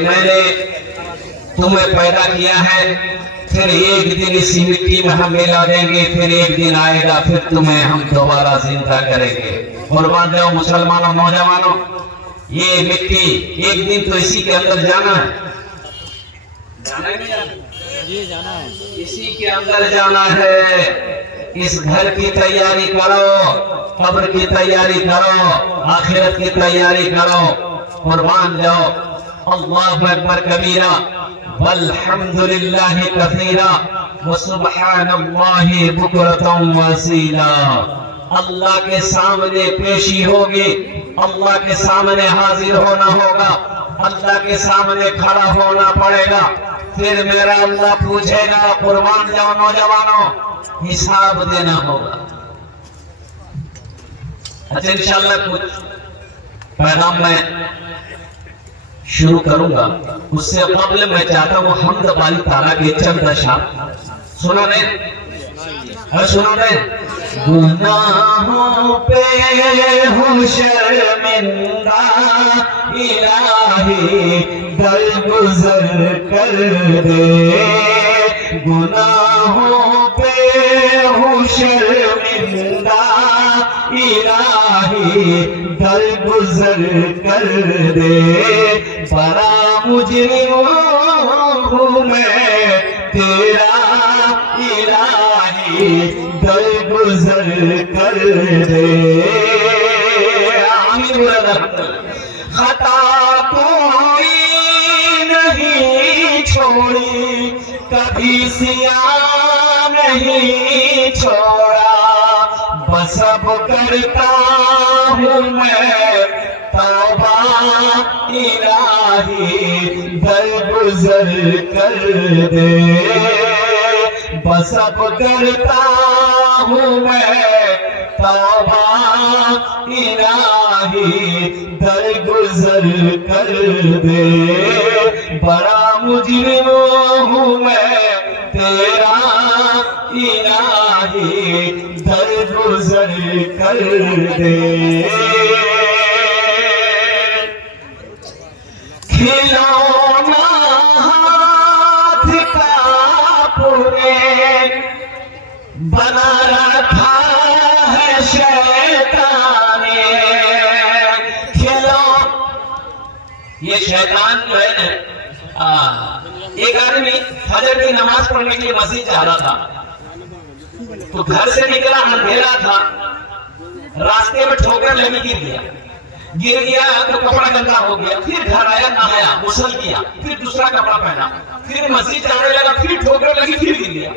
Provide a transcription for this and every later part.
मैंने तुम्हें पैदा किया है, फिर एक दिन इसी मिट्टी में हम मिला देंगे, फिर एक दिन आएगा फिर तुम्हें हम दोबारा जिंदा करेंगे। कुर्बान जाओ मुसलमानों, नौजवानों, ये मिट्टी एक दिन तो इसी के अंदर जाना है, जाना है, जाना है, इसी के अंदर जाना है। इस घर की तैयारी करो, कब्र की तैयारी करो, आखिरत की तैयारी करो। कुर्बान जाओ। अल्लाहु अकबर कबीरा वल्हम्दुलिल्लाहि कसीरा व सुब्हानल्लाहि बुकरतम वसीला। अल्लाह के सामने पेशी होगी, अल्लाह के सामने हाजिर होना होगा, अल्लाह के सामने खड़ा होना पड़ेगा। फिर मेरा अल्लाह पूछेगा, कुर्बान जाओ नौजवानों, हिसाब देना होगा। अच्छा इंशाअल्लाह कुछ पैगाम मैं शुरू करूंगा, उससे कबल मैं चाहता हूँ हमद वाली तारा के चंद अशआर सुना दे, सुना दे। गुनाहों पे हूँ शर्मिंदा, इलाही दरगुजर कर दे। गुनाहों पे हूँ शर्मिंदा, इलाही दरगुजर कर दे। बड़ा मुजरिम हूँ मैं तेरा, इलाही दरगुजर कर दे। खता कोई नहीं छोड़ी, कभी सिया नहीं छोड़ा, बस अब करता हूँ मैं तौबा, इलाही दरगुजर कर दे। बस अब करता हूँ मैं तौबा, इलाही दरगुजर कर दे। बड़ा मुजरिम हूँ मैं तेरा, इलाही दरगुजर कर दे। खिलौना हाथ का पूरे बना रखा है शैतान ने। ये शैतान जो है ना, एक आदमी फजर की नमाज पढ़ने के लिए मस्जिद जा रहा था, तो घर से निकला, अंधेरा था, रास्ते में ठोकर लगी, गिर गया तो कपड़ा गंदा हो गया। फिर घर आया, नहाया, गुस्ल किया, फिर दूसरा कपड़ा पहना, फिर मस्जिद जाने लगा, फिर ठोकर लगी, फिर गिर गया।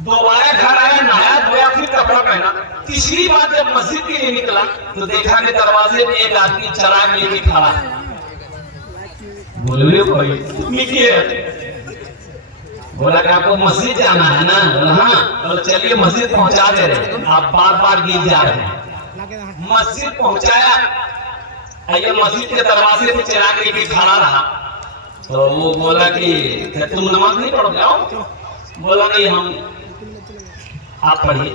दोबारा घर आया, नहाया धोया, फिर कपड़ा पहना। तीसरी बार जब मस्जिद के लिए निकला तो देखा कि दरवाजे में एक आदमी चराग लेके खड़ा है। बोले बोला कि आपको मस्जिद जाना है ना? हाँ, तो चलिए मस्जिद पहुंचा दे रहे, आप बार बार गिर जा रहे हैं। मस्जिद पहुंचाया, ये मस्जिद के दरवाजे पे चिराग लेके खड़ा रहा, तो वो बोला कि तुम नमाज नहीं पढ़ोगे? आओ। बोला नहीं, हम आप पढ़िए।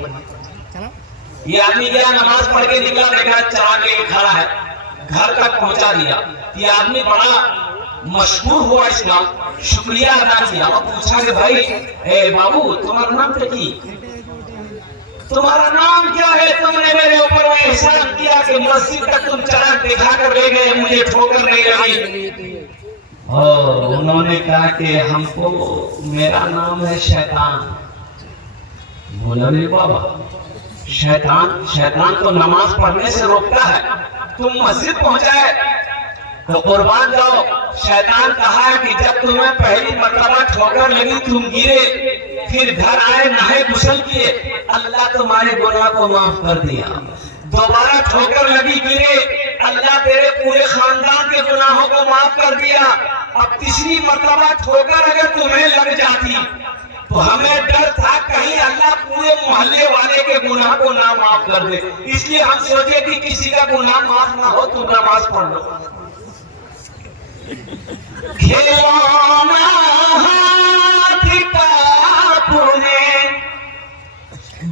ये आदमी गया, नमाज पढ़ के निकला, देखा चिराग लेके खड़ा है, घर तक पहुंचा दिया। ये आदमी बड़ा मशहूर हुआ, इस्लाम शुक्रिया अदा किया और पूछा कि भाई बाबू तुम्हारा नाम क्या की? तुम्हारा नाम क्या है? तुमने मेरे ऊपर वो एहसान किया कि मस्जिद तक तुम चराग दिखा कर ले गए, मुझे ठोकर नहीं लगी। और उन्होंने कहा कि हमको, मेरा नाम है शैतान। बोला रे बाबा, शैतान तो नमाज पढ़ने से रोकता है, तुम मस्जिद पहुंचाए तो कुर्बान जाओ। शैतान कहा कि जब तुम्हें पहली मर्तबा ठोकर लगी, तुम गिरे, फिर घर आए, नहाए, गुस्ल किए, अल्लाह तुम्हारे गुनाह को माफ कर दिया। दोबारा ठोकर लगी, गिरे, अल्लाह तेरे पूरे खानदान के गुनाहों को माफ कर दिया। अब तीसरी मर्तबा ठोकर अगर तुम्हें लग जाती तो हमें डर था कहीं अल्लाह पूरे मोहल्ले वाले के गुनाह को ना माफ कर दे, इसलिए हम सोचे कि किसी का गुनाह माफ ना हो, तुम नमाज पढ़ लो। खिलौना हाथ का तूने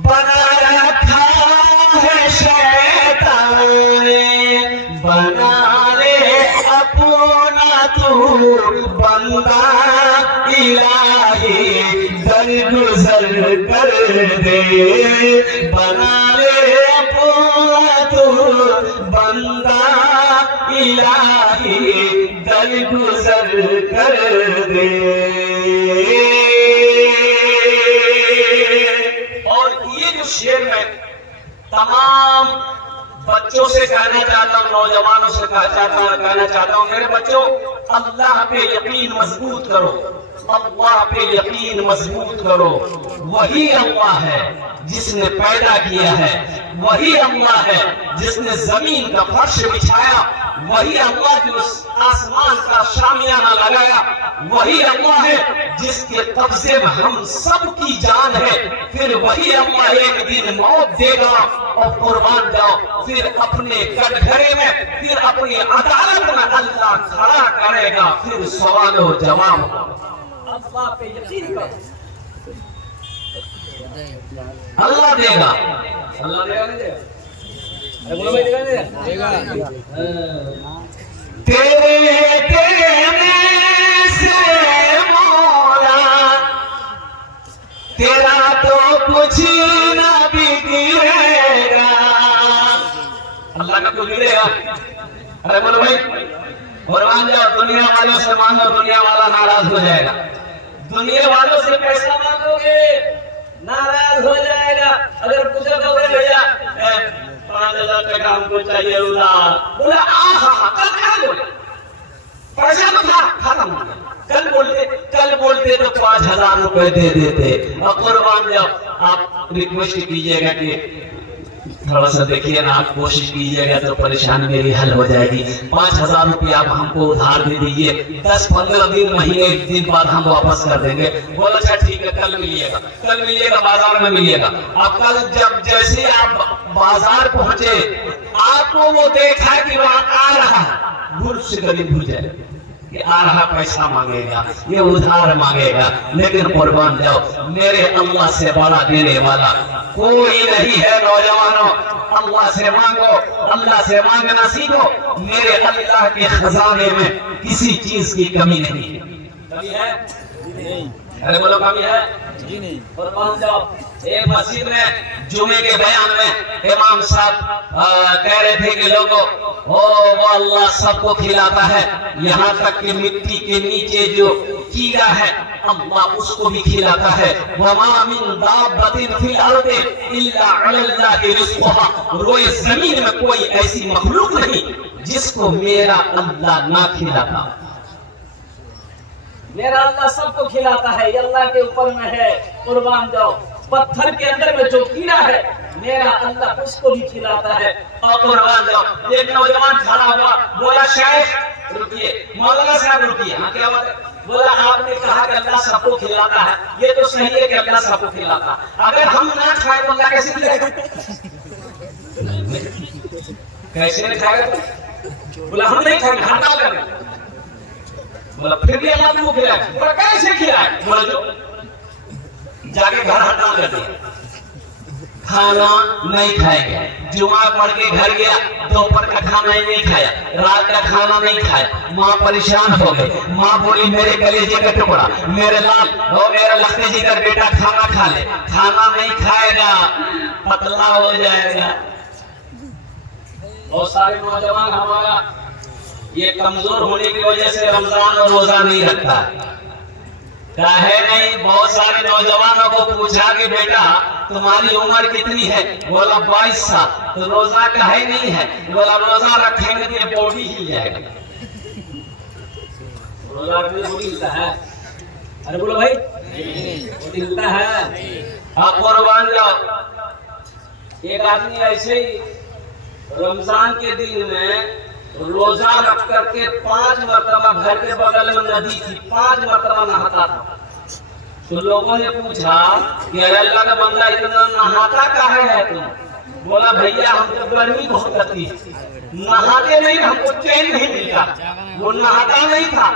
बना रखा है शैतान ने, बना ले अपना तू बंदा इलाही दरगुजर कर दे, बना ले अपना तू बंदा इलाही दरगुजर कर दे। और ये जो शेर में तमाम बच्चों से कहना चाहता हूँ, नौजवानों से कहना चाहता हूँ, मेरे बच्चों, अल्लाह पे यकीन मजबूत करो, अल्लाह पे यकीन मजबूत करो। वही अल्लाह है जिसने पैदा किया है, वही अल्लाह है जिसने जमीन का फर्श बिछाया, वही अल्लाह जो आसमान का शामियाना लगाया, वही अल्लाह है जिसके कब्जे में हम सब की जान है। फिर वही अल्लाह एक दिन मौत देगा और कुर्बान जाओ, फिर अपने कटघरे में, फिर अपनी अदालत में अल्लाह खड़ा करेगा, फिर सवाल और जवाब। अल्लाह पे यकीन करो, अल्लाह देगा, अल्लाह देगा, नहीं देगा? बोलो भाई, देगा नहीं देगा? तेरे देने से मौला तेरा तो कुछ न बिगड़ेगा। अल्लाह का कुछ बिगड़ेगा? अरे बोलो भाई, कुर्बान जाओ, दुनिया वालों से मांगो, दुनिया वाला नाराज हो जाएगा। दुनिया वालों से पैसा मांगोगे, नाराज हो जाएगा। अगर कुछ कहोगे भैया 5,000 टका हमको चाहिए उधार, बोला कल खा बोले, पैसा तो था, खत्म हो गया। कल बोलते तो 5,000 रुपए दे देते। और कुर्बान जाओ, आप रिक्वेस्ट कीजिएगा कि थोड़ा सा देखिए ना, आप कोशिश कीजिएगा तो परेशानी मेरी हल हो जाएगी। 5,000 रुपया आप हमको उधार दे दीजिए, 10-15 दिन, महीने दिन बाद हम वापस कर देंगे। बोला अच्छा ठीक है, कल मिलिएगा, कल मिलिएगा, बाजार में मिलिएगा। अब कल जब जैसे आप बाजार पहुंचे, आपको वो देखा कि वहां आ रहा, भूल से गरीब भूल जाए कि आ रहा पैसा मांगेगा, ये उधार मांगेगा। लेकिन कुर्बान जाओ, मेरे अल्लाह से बड़ा देने वाला कोई नहीं है। नौजवानों, अल्लाह से मांगो, अल्लाह से मांगना सीखो। मेरे अल्लाह के खजाने में किसी चीज की कमी नहीं है। कमी है? अरे बोलो, कमी है जी नहीं। कुर्बान जाओ, एक मस्जिद में जुमे के बयान में इमाम साहब कह रहे थे कि लोगों, वो अल्लाह सबको खिलाता है, यहाँ तक कि मिट्टी के नीचे जो कीड़ा है अल्लाह उसको भी खिलाता है। वमा मिन दाब्बतिन फिल अर्दि इल्ला अलल्लाहि रिज़्क़ुहा, रोए जमीन में कोई ऐसी मखलूक नहीं जिसको मेरा अल्लाह ना खिलाता। मेरा अल्लाह सबको खिलाता है, ये अल्लाह के ऊपर में है। कुर्बान जाओ, पत्थर के अंदर में जो कीड़ा है मेरा अल्लाह उसको भी खिलाता है। और कुर्बान जाओ, एक नौजवान खड़ा हुआ, बोला शेख रुकिए, मौलाना साहब रुकिए। हाँ क्या बात है? बोला आपने कहा कि अल्लाह सबको खिलाता है, ये तो सही है कि अल्लाह सबको खिलाता, अगर हम ना खाए तो अल्लाह कैसे खिलाएगा? कैसे नहीं खाएगा? बोला हम नहीं खाएंगे, हड़ताल करेंगे। बोला फिर भी अल्लाह तुमको खिलाए? बोला कैसे खिलाए? बोला जो जाके घर हड़ताल कर दिया, खाना नहीं खाएंगे। जुमा पढ़ के घर गया, दोपहर का खाना ही नहीं खाया, रात का खाना नहीं खाया। माँ परेशान हो गई, माँ बोली मेरे कलेजे का टुकड़ा, मेरे लाल और मेरा लखनी जी का बेटा खाना खा ले। खाना नहीं खाएगा, पतला हो जाएगा। बहुत सारे नौजवान हमारा ये कमजोर होने की वजह से रमजान और रोजा नहीं रखता है नहीं। बहुत सारे नौजवानों को पूछा कि बेटा तुम्हारी उम्र कितनी है? बोला 22 साल। तो रोजा का है नहीं है? बोला रोजा रखेंगे तो बॉडी हिल जाएगा। रोजा रखने से बॉडी हिलता है? अरे बोलो भाई, बॉडी हिलता है? आप कुर्बान जाओ, एक आदमी ऐसे ही रमजान के दिन में रोजा रख करके 5 मरतबा, घर के बगल में नदी थी, 5 मरतबा नहाता था। तो लोगों ने पूछा कि अल्लाह का बंदा इतना नहाता काहे है तुम? बोला भैया हमको गर्मी बहुत लगती है, नहाते नहीं, हमको चैन नहीं मिलता। वो नहाता नहीं था,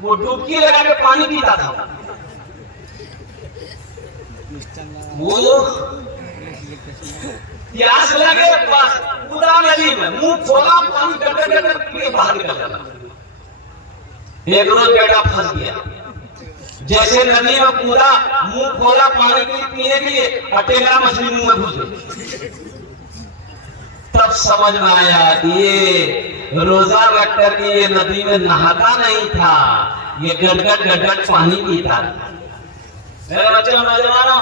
वो डुबकी लगा के पानी पीता था। वो प्यास लगे बस कूदा नदी में, मुंह खोला, पानी गटर गटर पी के बाहर निकल जाता। एक रोज बेटा फंस गया, जैसे नदी में कूदा, मुंह खोला पानी के लिए पीने के लिए, टेंगरा मछली मुंह में घुस गई। तब समझ में आया कि ये रोजा रख कर के ये नदी में नहाता नहीं था, ये गटगट गटगट पानी पीता था। मेरे बच्चों, नौजवानों,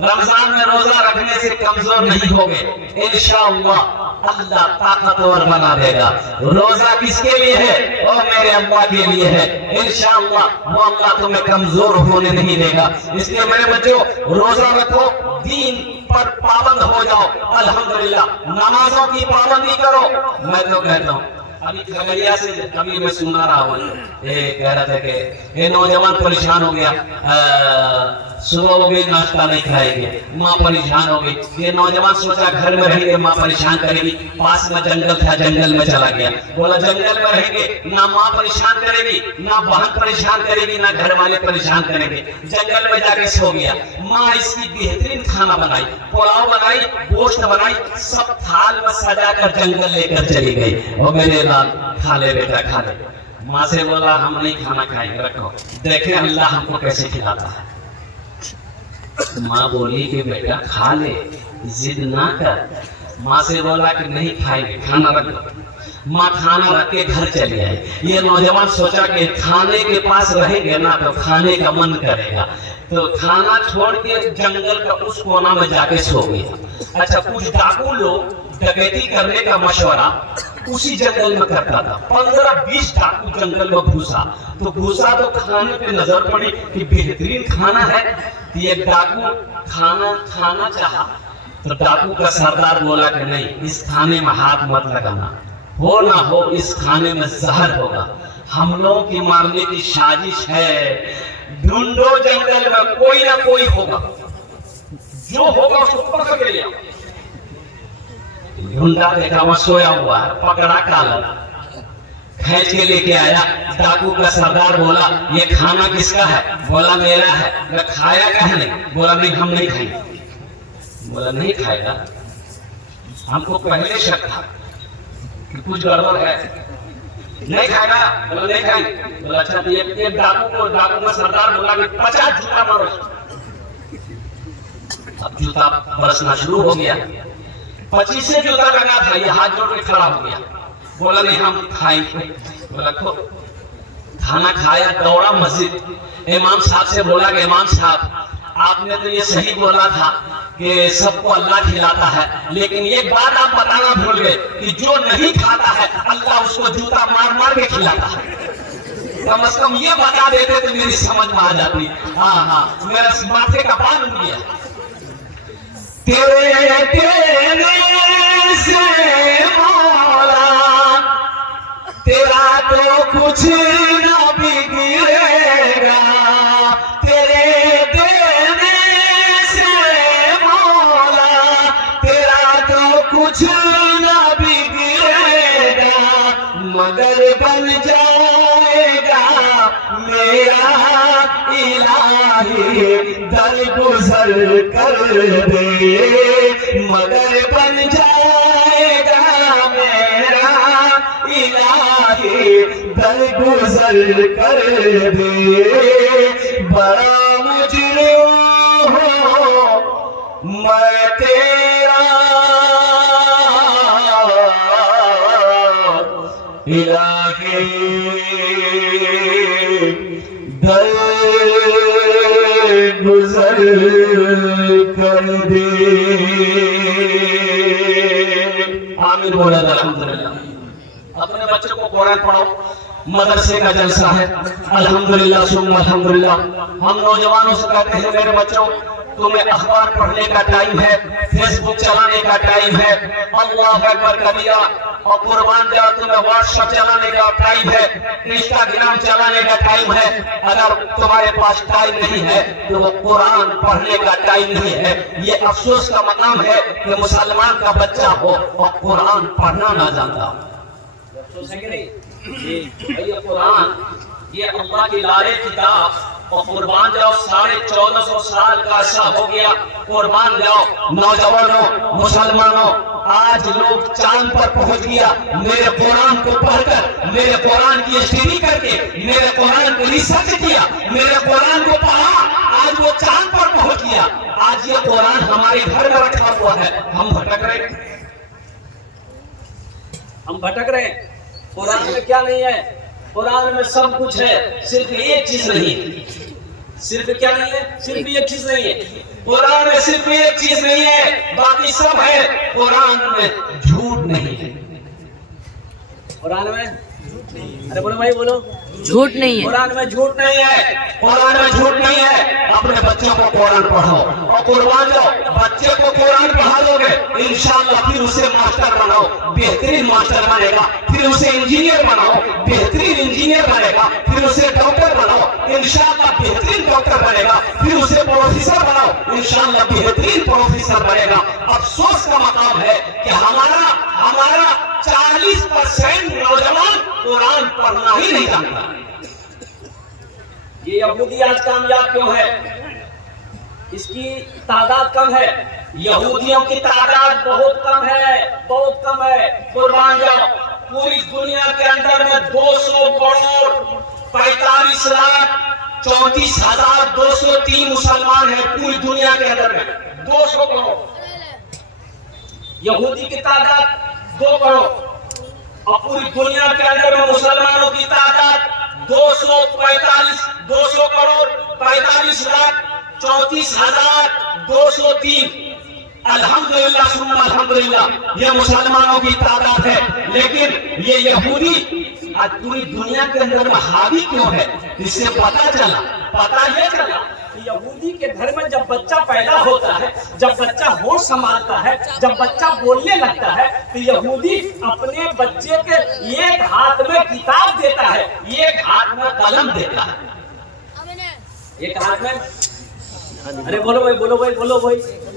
रमजान में रोजा रखने से कमजोर नहीं होगे, इंशाअल्लाह अल्लाह ताकतवर बना देगा। रोजा किसके लिए है? वो मेरे अल्लाह के लिए है। इंशाअल्लाह वो अल्लाह तुम्हें कमजोर होने नहीं देगा। इसलिए मेरे बच्चों, रोजा रखो, दीन पर पाबंद हो जाओ। अल्हम्दुलिल्लाह, नमाजों की पाबंदी करो। मैं तो कहता हूँ, अभी खगड़िया से कभी मैं सुना रहा हूँ, कह रहा था कि ये नौजवान परेशान हो गया, सुबह वो भी नाश्ता नहीं खाएंगे, माँ परेशान हो गई। ये नौजवान सोचा घर में रहेंगे माँ परेशान करेगी, पास में जंगल था, जंगल में चला गया। बोला जंगल में रहेंगे ना माँ परेशान करेगी, ना बहन परेशान करेगी, ना घर वाले परेशान करेंगे। जंगल में जाके सो गया। माँ इसकी बेहतरीन खाना बनाई, पुलाव बनाई, गोश्त बनाई, सब थाल में सजा कर जंगल लेकर चली गई। और मेरे लाल, खा ले बेटा, खा ले। माँ से बोला हम नहीं खाना खाएंगे, रखो, देखे अल्लाह हमको कैसे खिलाता है। माँ बोली कि बेटा खा ले, जिद ना कर। माँ से बोला कि नहीं खाएंगे, खाना रख दो। माँ खाना रख के घर चली आई। ये नौजवान सोचा कि खाने के पास रहेंगे ना तो खाने का मन करेगा, तो खाना छोड़ के जंगल का उस कोना में जाके सो गया। अच्छा, कुछ डाकू लोग डकैती करने का मशवरा उसी जंगल में करता था। 15-20 डाकू जंगल में घुसा, तो घुसा तो खाने पे नजर पड़ी कि बेहतरीन खाना है। तो ये डाकू खाना चाहा, तो डाकू का सरदार बोला कि नहीं, इस खाने में हाथ मत लगाना, हो ना हो इस खाने में जहर होगा, हम लोगों की मारने की साजिश है, ढूंढो जंगल में कोई ना कोई होगा, जो होगा उसको पकड़ लिया। ढूंढा, देखा वहां सोया हुआ है, पकड़ा, काला खींच के लेके आया। डाकू का सरदार बोला ये खाना किसका है? बोला मेरा है। मैं खाया कहा नहीं? बोला नहीं, हम नहीं खाएंगे। बोला नहीं खाएगा, हमको पहले शक था कि कुछ गड़बड़ है, नहीं खाएगा। बोला नहीं खाएंगे। बोला अच्छा, तो ये डाकू का सरदार बोला कि 50 जूता मारो। अब जूता बरसना शुरू हो गया। 25 जूता लगा था, ये हाथ जोड़ के खड़ा हो गया। बोला नहीं, हम खाएंगे। बोला खो। खाना खाया, दौड़ा मस्जिद। इमाम साहब से बोला कि इमाम साहब, आपने तो ये सही बोला था कि सबको अल्लाह खिलाता है, लेकिन एक बात आप बताना भूल गए कि जो नहीं खाता है अल्लाह उसको जूता मार मार के खिलाता है। कम से कम ये बता देते तो मेरी समझ में आ जाती। हाँ, मेरा माथे का पान उठ गया। तेरे देने से मौला तेरा तो कुछ न बिगड़ेगा, तेरे देने से मौला तेरा तो कुछ न बिगड़ेगा, मगर बन जाएगा मेरा इलाही दरगुजर कर दे, मगर बन जाएगा मेरा इलाही दरगुजर कर दे। बड़ा मुजरिम हो मैं तेरा इलाही गुजर कर दे। आमीन बोला। अल्हम्दुलिल्लाह। अपने बच्चों को कुरान पढ़ाओ, मदरसे का जलसा है। अल्हम्दुलिल्लाह सुम्मा अल्हम्दुलिल्लाह। हम नौजवानों से कहते हैं मेरे बच्चों, तुम्हें अखबार पढ़ने का टाइम है, फेसबुक चलाने का टाइम है, अल्लाह अकबर कबीरा, और कुर्बान जाओ तुम्हें व्हाट्सएप चलाने का टाइम है, इंस्टाग्राम चलाने का टाइम है। अगर तुम्हारे पास टाइम नहीं है तो वो कुरान पढ़ने का टाइम नहीं है। ये अफसोस का मकाम है कि मुसलमान का बच्चा हो और कुरान पढ़ना ना जानता हो। अफसोस है कि नहीं? ये कुरान, ये अल्लाह की लाले किताब, और कुर्बान जाओ 1450 साल का अरसा हो गया। कुर्बान जाओ नौजवानों, मुसलमानों, आज लोग चांद पर पहुंच गया मेरे कुरान को पढ़कर, मेरे कुरान की स्टडी करके, मेरे कुरान को रिसर्च किया, मेरे कुरान को पढ़ा, आज वो चांद पर पहुंच गया। आज ये कुरान हमारे घर में रखा हुआ है, हम भटक रहे, हम भटक रहे। कुरान में क्या नहीं है? कुरान में सब कुछ है, सिर्फ एक चीज नहीं। सिर्फ क्या नहीं है? सिर्फ एक चीज नहीं है। कुरान में सिर्फ एक चीज नहीं है, बाकी सब है। कुरान में झूठ नहीं है। कुरान में, अरे बोलो भाई बोलो, झूठ नहीं है। कुरान में झूठ नहीं है। कुरान में झूठ नहीं है। अपने बच्चों को कुरान पढ़ाओ और कुर्बान जाओ। बच्चे को कुरान पढ़ा दोगे इंशाअल्लाह, फिर उसे मास्टर बनाओ, बेहतरीन मास्टर बनेगा। फिर उसे इंजीनियर बनाओ, बेहतरीन इंजीनियर बनेगा। फिर उसे डॉक्टर बनाओ, इंशाअल्लाह बेहतरीन डॉक्टर बनेगा। फिर उसे प्रोफेसर बनाओ, इंशाअल्लाह बेहतरीन प्रोफेसर बनेगा। अफसोस का मकाम है कि हमारा 40% नौजवान कुरान पढ़ना ही नहीं जानता। ये यहूदी आज कामयाब क्यों है? इसकी तादाद कम है। यहूदियों की तादाद बहुत कम है, बहुत कम है। कुर्बान जाओ, पूरी दुनिया के अंदर में 200 करोड़ 45 लाख 34,203 मुसलमान हैं पूरी दुनिया के अंदर में। 200 करोड़। यहूदी की तादाद 2 करोड़ और पूरी दुनिया के अंदर में मुसलमानों की तादाद 200 करोड़ 45 लाख 34,203। अल्हम्दुलिल्लाह सुम्मा अल्हम्दुलिल्लाह, ये मुसलमानों की तादाद है। लेकिन ये यहूदी आज पूरी दुनिया के अंदर में हावी क्यों है? इससे पता ये चला कि यहूदी के घर में जब बच्चा पैदा होता है, जब बच्चा होश संभालता है, जब बच्चा बोलने लगता है, तो यहूदी अपने बच्चे के एक हाथ में किताब देता है, एक हाथ में कलम देता है। एक हाथ में, अरे बोलो भाई बोलो भाई बोलो भाई,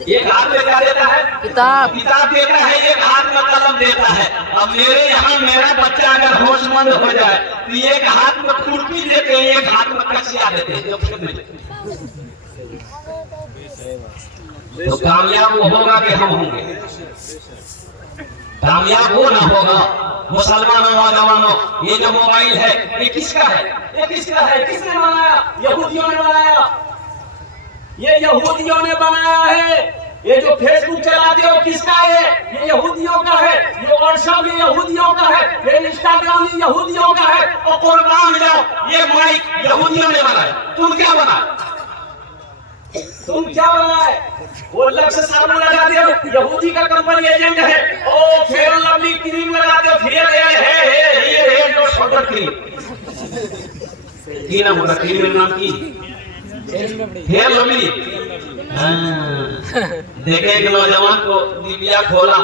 एक हाथ में क्या देता है? किताब देता है, एक हाथ में कलम देता है। अब मेरे यहाँ मेरा बच्चा अगर होशमंद हो जाए तो एक हाथ में खुरपी देते हैं, एक हाथ में कचिया देते हैं। तो कामयाब वो होगा कि हम होंगे? कामयाब वो ना होगा। मुसलमानों नौजवानों, ये जो मोबाइल है ये किसका है? ये किसका है? किसने बनाया? यहूदियों ने बनाया। ये यहूदियों ने बनाया है। ये जो फेसबुक चलाते हो किसका है? ये यहूदियों का है। ये व्हाट्सएप ये यहूदियों का है। ये इंस्टाग्राम ये यहूदियों का है। और कुर्बान जाओ, ये माइक यहूदियों ने बनाया। तुम क्या बनाए? तुम क्या बनाए? वो लक्ष्य साबुन लगाते हो, यहूदी का कंपनी एजेंट है। ओ फेयर लवली क्रीम लगाते हो, फेयर जो शॉर्टर क्रीम की नाम होगा, क्रीम नाम की फेयर लवली। देखे एक नौजवान को दिव्या खोला,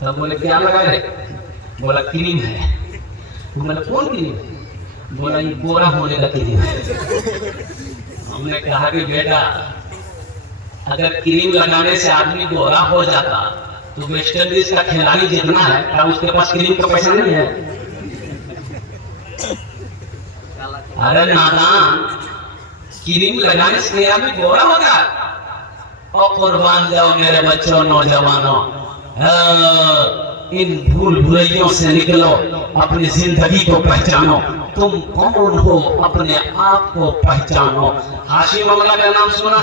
तो बोले क्या लगा है? बोला क्रीम है। तो बोला कौन क्रीम? बोला ये गोरा होने का क्रीम है। हमने कहा कि बेटा अगर क्रीम लगाने से आदमी गोरा हो जाता तो वेस्ट इंडीज का खिलाड़ी जितना है क्या उसके पास क्रीम का पैसा नहीं है? अरे नादान, क्रीम लगाने से आदमी गोरा होगा। और कुर्बान जाओ मेरे बच्चों नौजवानों, इन भूल भुलैयों से निकलो, अपनी जिंदगी को पहचानो। तुम कौन हो अपने आप को पहचानो। हाशिम अमला का नाम सुना?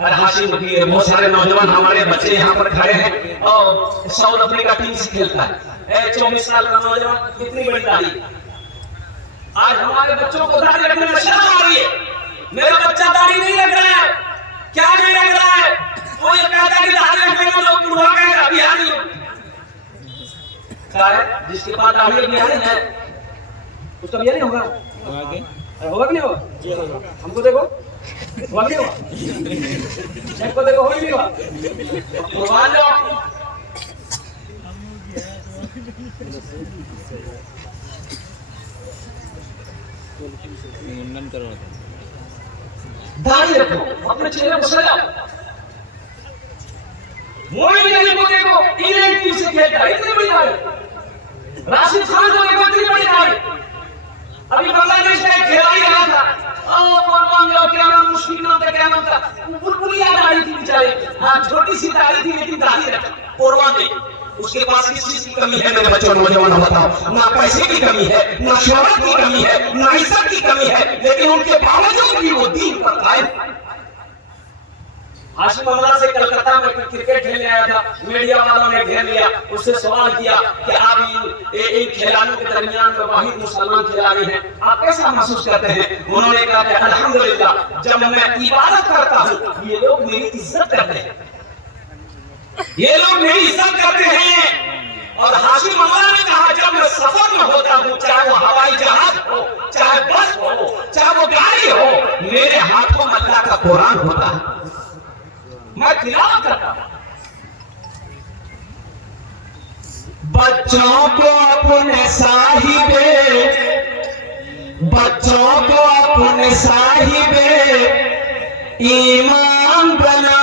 अरे हाशिम की बहुत सारे नौजवान हमारे बच्चे यहाँ पर खड़े हैं और साउथ अफ्रीका टीम से खेलता है। 24 साल का नौजवान, कितनी बड़ी दाढ़ी। आज हमारे बच्चों को दाढ़ी रखने में शर्म आ रही है। मेरा बच्चा दाढ़ी नहीं रख रहा है। क्या नहीं रख रहा है? वो ये कहता है कि दाढ़ी रखने में लोग बुढ़वा कहेगा बिहारी क्या है? जिसके पास दाढ़ी बिहारी है उसका बिहारी होगा। होगा कि नहीं होगा? हमको देखो, होगा नहीं होगा? सबको देखो, हो ही नहीं होगा। भगवान जाओ, मुंडन करो, दाढ़ी रखो, अपने चेहरे को सजाओ। मोइन अली को देखो, इंग्लैंड टीम से खेलता है, इतनी बड़ी दाढ़ी। राशिद खान को देखो, इतनी बड़ी दाढ़ी। अभी बांग्लादेश का एक खिलाड़ी रहा था, क्या नाम मुश्किल नाम था, क्या नाम था, बुलबुलिया दाढ़ी थी बेचारे। छोटी सी दाढ़ी थी लेकिन दाढ़ी रखा कोरवा में। उसके पास किस चीज की कमी है मेरे बच्चों नौजवानों बताओ? ना पैसे की कमी है, ना शोहरत की कमी है, ना इज्जत की कमी है, लेकिन उनके बावजूद भी वो दीन पर कायम। हाशिम अमला से कलकत्ता में क्रिकेट खेलने आया था, मीडिया वालों ने घेर लिया, उससे सवाल किया कि आप इन खिलाड़ियों के दरमियान में वाहिद मुसलमान खिलाड़ी हैं, आप कैसा महसूस करते हैं? उन्होंने कहा कि अल्हम्दुलिल्लाह, जब मैं इबादत करता हूँ ये लोग मेरी इज्जत करते हैं, ये लोग मेरी इज्जत करते हैं। और हाशिम अमला ने कहा जब मैं सफर में होता हूँ, चाहे वो हवाई जहाज हो, चाहे बस हो, चाहे वो गाड़ी हो, मेरे हाथों में अल्लाह का कुरान होता है, मैं तिलावत करता हूं। बच्चों को अपने साहिबे, बच्चों को अपने साहिबे ईमान बना